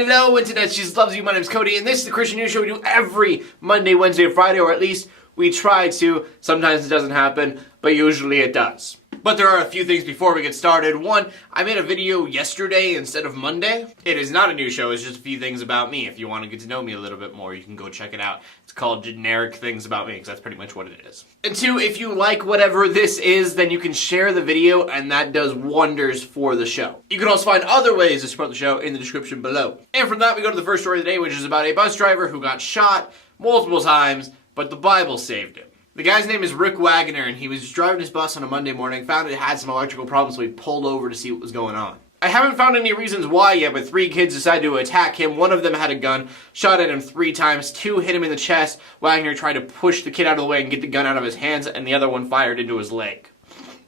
Hello, Internet. She loves you. My name is Cody, and this is the Christian News Show we do every Monday, Wednesday, and Friday, or at least we try to. Sometimes it doesn't happen, but usually it does. But there are a few things before we get started. One, I made a video yesterday instead of Monday. It is not a new show, it's just a few things about me. If you want to get to know me a little bit more, you can go check it out. It's called Generic Things About Me, because that's pretty much what it is. And two, if you like whatever this is, then you can share the video, and that does wonders for the show. You can also find other ways to support the show in the description below. And from that, we go to the first story of the day, which is about a bus driver who got shot multiple times, but the Bible saved him. The guy's name is Rick Wagner, and he was driving his bus on a Monday morning, found it had some electrical problems, so he pulled over to see what was going on. I haven't found any reasons why yet, but 3 kids decided to attack him. One of them had a gun, shot at him 3 times, 2 hit him in the chest. Wagner tried to push the kid out of the way and get the gun out of his hands, and the other one fired into his leg.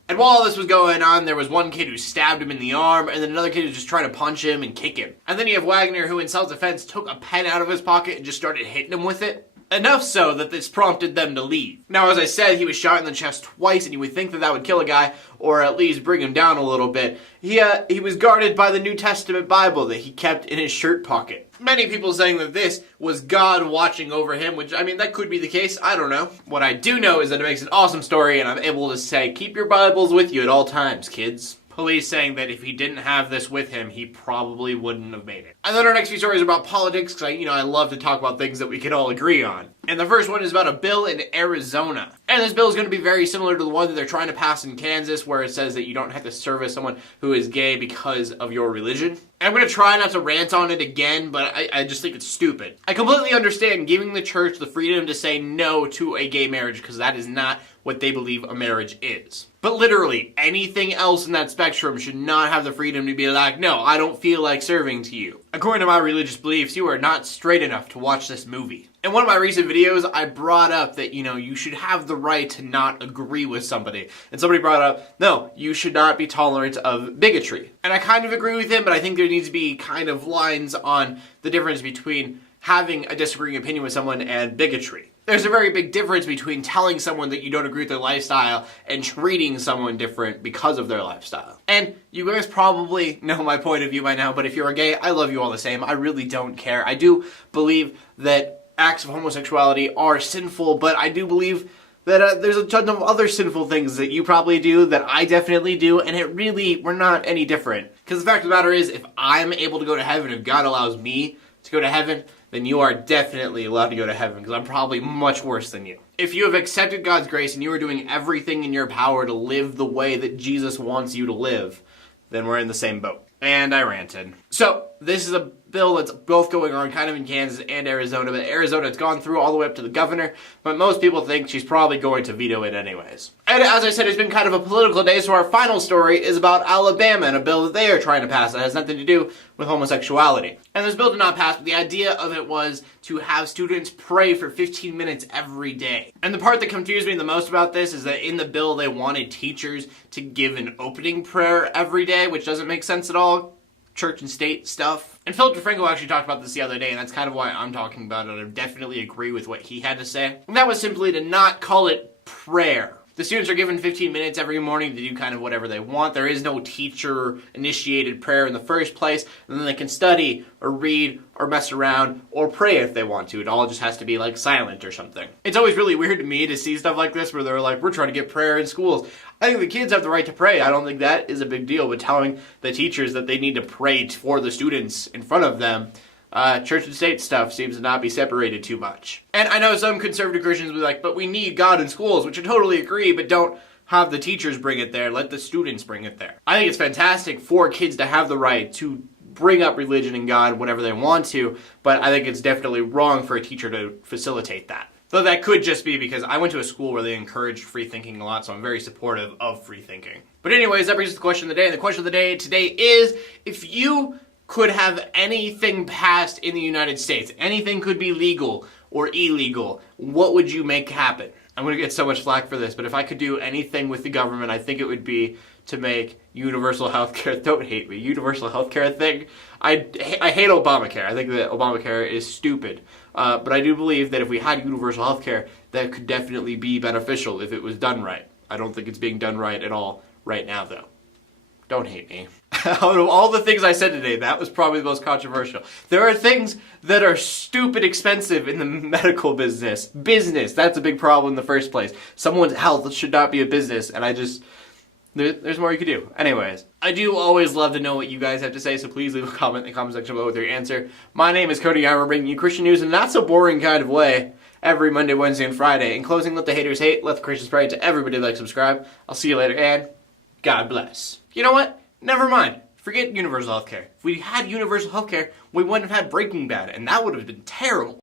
And while all this was going on, there was one kid who stabbed him in the arm, and then another kid who was just trying to punch him and kick him. And then you have Wagner, who in self-defense took a pen out of his pocket and just started hitting him with it. Enough so that this prompted them to leave. Now, as I said, he was shot in the chest twice, and you would think that that would kill a guy, or at least bring him down a little bit. He was guarded by the New Testament Bible that he kept in his shirt pocket. Many people saying that this was God watching over him, which, I mean, that could be the case. I don't know. What I do know is that it makes an awesome story, and I'm able to say, keep your Bibles with you at all times, kids. Police saying that if he didn't have this with him, he probably wouldn't have made it. And then our next few stories are about politics, because I love to talk about things that we can all agree on. And the first one is about a bill in Arizona. And this bill is going to be very similar to the one that they're trying to pass in Kansas, where it says that you don't have to service someone who is gay because of your religion. And I'm going to try not to rant on it again, but I just think it's stupid. I completely understand giving the church the freedom to say no to a gay marriage, because that is not what they believe a marriage is. But literally, anything else in that spectrum should not have the freedom to be like, no, I don't feel like serving to you. According to my religious beliefs, you are not straight enough to watch this movie. In one of my recent videos, I brought up that, you should have the right to not agree with somebody. And somebody brought up, no, you should not be tolerant of bigotry. And I kind of agree with him, but I think there needs to be kind of lines on the difference between having a disagreeing opinion with someone and bigotry. There's a very big difference between telling someone that you don't agree with their lifestyle and treating someone different because of their lifestyle. And you guys probably know my point of view by now, but if you're gay, I love you all the same. I really don't care. I do believe that acts of homosexuality are sinful, but I do believe that there's a ton of other sinful things that you probably do, that I definitely do, and we're not any different. Because the fact of the matter is, if I'm able to go to heaven, if God allows me to go to heaven, then you are definitely allowed to go to heaven, because I'm probably much worse than you. If you have accepted God's grace and you are doing everything in your power to live the way that Jesus wants you to live, then we're in the same boat. And I ranted. So, this is a bill that's both going on kind of in Kansas and Arizona, but Arizona, it's gone through all the way up to the governor, but most people think she's probably going to veto it anyways. And as I said, it's been kind of a political day, so our final story is about Alabama and a bill that they are trying to pass that has nothing to do with homosexuality. And this bill did not pass, but the idea of it was to have students pray for 15 minutes every day. And the part that confused me the most about this is that in the bill they wanted teachers to give an opening prayer every day, which doesn't make sense at all. Church and state stuff. And Philip DeFranco actually talked about this the other day, and that's kind of why I'm talking about it. I definitely agree with what he had to say. And that was simply to not call it prayer. The students are given 15 minutes every morning to do kind of whatever they want. There is no teacher-initiated prayer in the first place, and then they can study or read or mess around or pray if they want to. It all just has to be like silent or something. It's always really weird to me to see stuff like this where they're like, we're trying to get prayer in schools. I think the kids have the right to pray. I don't think that is a big deal, but telling the teachers that they need to pray for the students in front of them, church and state stuff seems to not be separated too much. And I know some conservative Christians will be like, but we need God in schools, which I totally agree, but don't have the teachers bring it there. Let the students bring it there. I think it's fantastic for kids to have the right to bring up religion and God whenever they want to, but I think it's definitely wrong for a teacher to facilitate that. Though that could just be because I went to a school where they encouraged free thinking a lot, so I'm very supportive of free thinking. But anyways, that brings us to the question of the day, and the question of the day today is, if you could have anything passed in the United States, anything could be legal or illegal, what would you make happen? I'm going to get so much flack for this, but if I could do anything with the government, I think it would be to make universal healthcare, don't hate me, universal healthcare thing. I hate Obamacare. I think that Obamacare is stupid. But I do believe that if we had universal healthcare, that could definitely be beneficial if it was done right. I don't think it's being done right at all right now, though. Don't hate me. Out of all the things I said today, that was probably the most controversial. There are things that are stupid expensive in the medical business. Business, that's a big problem in the first place. Someone's health should not be a business, and there's more you could do. Anyways, I do always love to know what you guys have to say, so please leave a comment in the comment section below with your answer. My name is Cody, I'm bringing you Christian news in a not so boring kind of way every Monday, Wednesday, and Friday. In closing, let the haters hate, let the Christians pray. To everybody like, subscribe. I'll see you later, and God bless. You know what? Never mind. Forget universal healthcare. If we had universal healthcare, we wouldn't have had Breaking Bad, and that would have been terrible.